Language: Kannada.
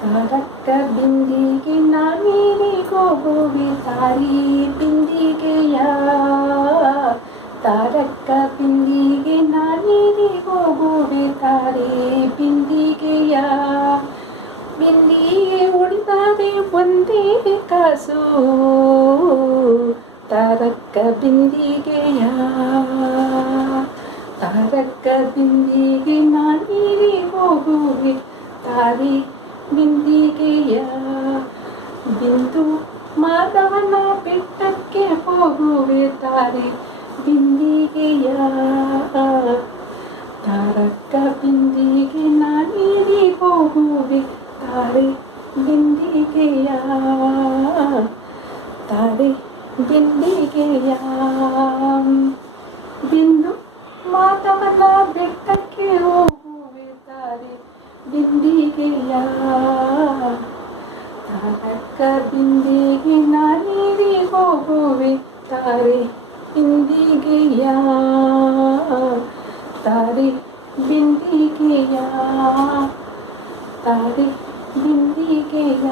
ತಾರಕ್ಕ ಬಿಂದಿಗೆ ನಾನೀರಿಗೋಗುವೆ ತಾರಿ ಬಿಂದಿಗೆಯ ತಾರಕ್ಕ ಬಿಂದಿಗೆ ನಾನೀರಿಗೋಗುವೆ ತಾರಿ ಬಿಂದಿಗೆಯ ಬಿಂದಿಗೆ ಉಳಿದರೆ ಒಂದೇ ಕಾಸು ತಾರಕ್ಕ ಬಿಂದಿಗೆಯ ತಾರಕ್ಕ ಬಿಂದಿಗೆ ನಾನೀರಿಗೋಗುವೆ ತಾರಿ ಬಿಂದಿಗೆಯ ಬಿಂದು ಮಾಧವನ ಬೆಟ್ಟಕ್ಕೆ ಹೋಗುವೆ ತಾರಿ ಬಿಂದಿಗೆಯ ತಾರಕ್ಕ ಬಿಂದಿಗೆ ನಾನೀರಿ ಹೋಗುವೆ ತಾರಿ ಬಿಂದಿಗೆಯ ತಾರಿ ಬಿಂದಿಗೆಯ ಬಿಂದು ಮಾಧವನ ಬೆಟ್ಟಕ್ಕೆ ಹೋಗುವೆ ತಾರಿ ಬಿಂದಿಗೆಯ ತಾರಕ್ಕ ಬಿಂದಿಗೆ ನಾನೀರಿ ಹೋಗುವೆ ತಾರಿ ಬಿಂದಿಗೆಯ ತಾರಿ ಬಿಂದಿಗೆಯ ತಾರಿ ಬಿಂದಿಗೆಯ